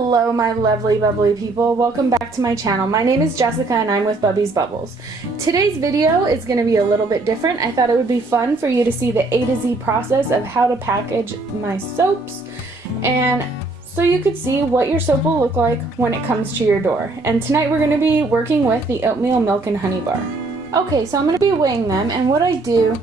Hello my lovely bubbly people, welcome back to my channel. My name is Jessica and I'm with Bubby's Bubbles. Today's video is going to be a little bit different. I thought it would be fun for you to see the A to Z process of how to package my soaps, and so you could see what your soap will look like when it comes to your door. And tonight we're going to be working with the oatmeal milk and honey bar. Okay, so I'm going to be weighing them, and what I do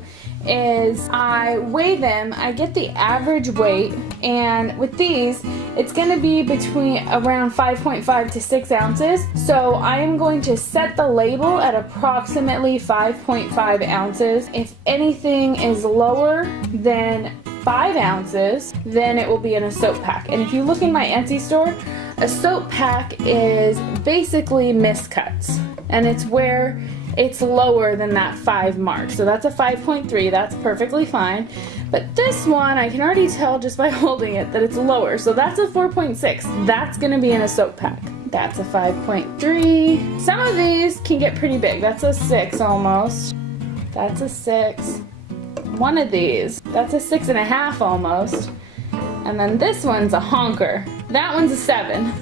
is I weigh them. I get the average weight, and with these it's going to be between around 5.5 to 6 ounces. So I am going to set the label at approximately 5.5 ounces. If anything is lower than 5 ounces, then it will be in a soap pack. And if you look in my Etsy store, a soap pack is basically miscuts, and it's where it's lower than that 5 mark. So that's a 5.3, that's perfectly fine. But this one, I can already tell just by holding it that it's lower. So that's a 4.6, that's gonna be in a soap pack. That's a 5.3. Some of these can get pretty big. That's a 6 almost. That's a 6. One of these, that's a 6.5 almost. And then this one's a honker. That one's a 7.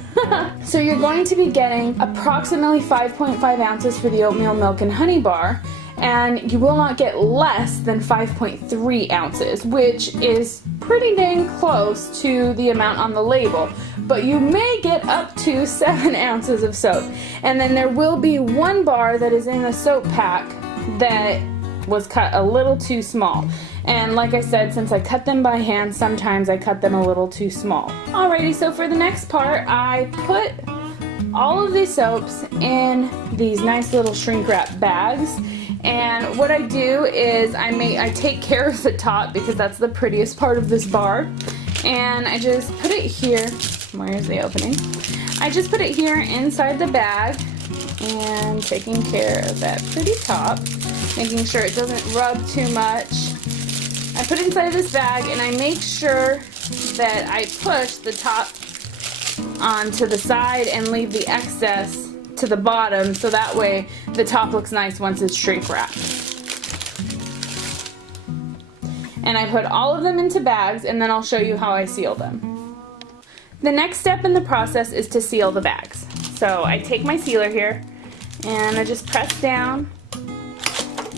So you're going to be getting approximately 5.5 ounces for the oatmeal milk and honey bar, and you will not get less than 5.3 ounces, which is pretty dang close to the amount on the label. But you may get up to 7 ounces of soap. And then there will be one bar that is in a soap pack that was cut a little too small. And like I said, since I cut them by hand, sometimes I cut them a little too small. Alrighty, so for the next part, I put all of these soaps in these nice little shrink wrap bags. And what I do is I take care of the top, because that's the prettiest part of this bar. And I just put it here. Where's the opening? I just put it here inside the bag and taking care of that pretty top, making sure it doesn't rub too much. I put it inside this bag, and I make sure that I push the top onto the side and leave the excess to the bottom, so that way the top looks nice once it's shrink wrapped. And I put all of them into bags, and then I'll show you how I seal them. The next step in the process is to seal the bags. So I take my sealer here and I just press down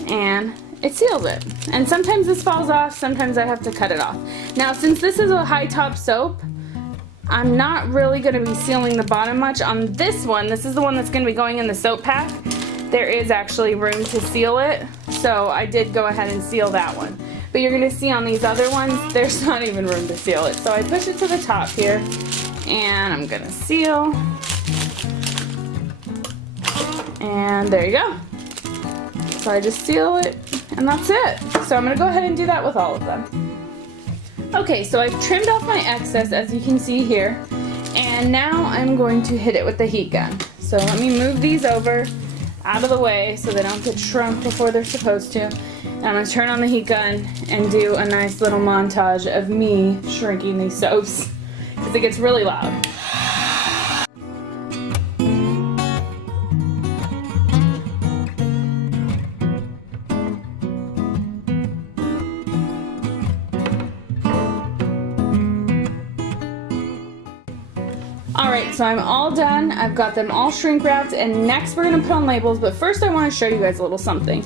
and it seals it. And sometimes this falls off, sometimes I have to cut it off. Now, since this is a high top soap, I'm not really going to be sealing the bottom much. On this one, this is the one that's going to be going in the soap pack, there is actually room to seal it, so I did go ahead and seal that one. But you're going to see on these other ones, there's not even room to seal it. So I push it to the top here, and I'm going to seal. And there you go. So I just seal it, and that's it. So I'm going to go ahead and do that with all of them. Okay, so I've trimmed off my excess, as you can see here, and now I'm going to hit it with the heat gun. So let me move these over out of the way so they don't get shrunk before they're supposed to. And I'm going to turn on the heat gun and do a nice little montage of me shrinking these soaps, because it gets really loud. Alright, so I'm all done. I've got them all shrink wrapped, and next we're going to put on labels, but first I want to show you guys a little something.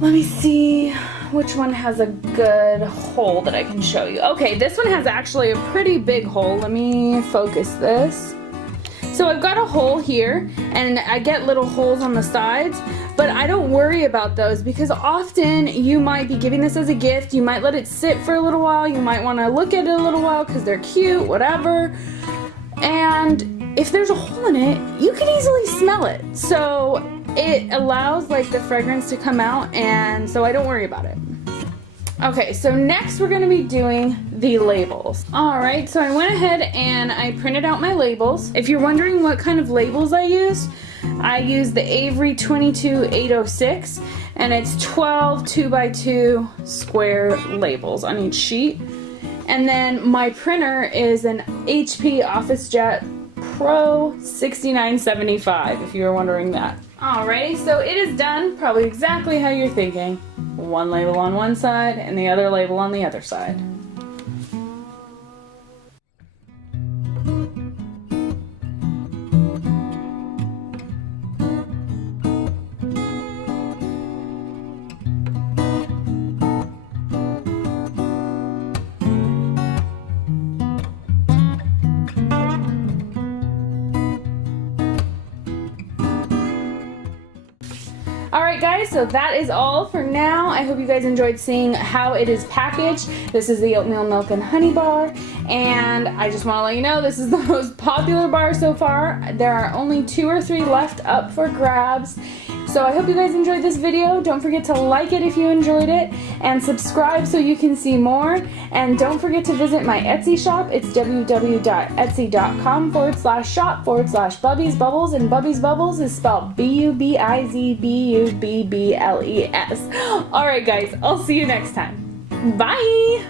Let me see which one has a good hole that I can show you. Okay, this one has actually a pretty big hole. Let me focus this. So I've got a hole here, and I get little holes on the sides, but I don't worry about those, because often you might be giving this as a gift. You might let it sit for a little while. You might want to look at it a little while because they're cute, whatever. And if there's a hole in it, you can easily smell it. So it allows like the fragrance to come out, and so I don't worry about it. Okay, so next we're going to be doing the labels. Alright, so I went ahead and I printed out my labels. If you're wondering what kind of labels I used the Avery 22806, and it's 12 2x2 square labels on each sheet. And then my printer is an HP OfficeJet Pro 6975, if you were wondering that. Alrighty, so it is done probably exactly how you're thinking. One label on one side and the other label on the other side. guys, so that is all for now. I hope you guys enjoyed seeing how it is packaged. This is the oatmeal milk and honey bar, and I just want to let you know this is the most popular bar so far. There are only 2 or 3 left up for grabs. So I hope you guys enjoyed this video. Don't forget to like it if you enjoyed it, and subscribe so you can see more. And don't forget to visit my Etsy shop. It's www.etsy.com/shop/Bubby's Bubbles, and Bubby's Bubbles is spelled BUBIZBUBBLES. Alright guys, I'll see you next time. Bye!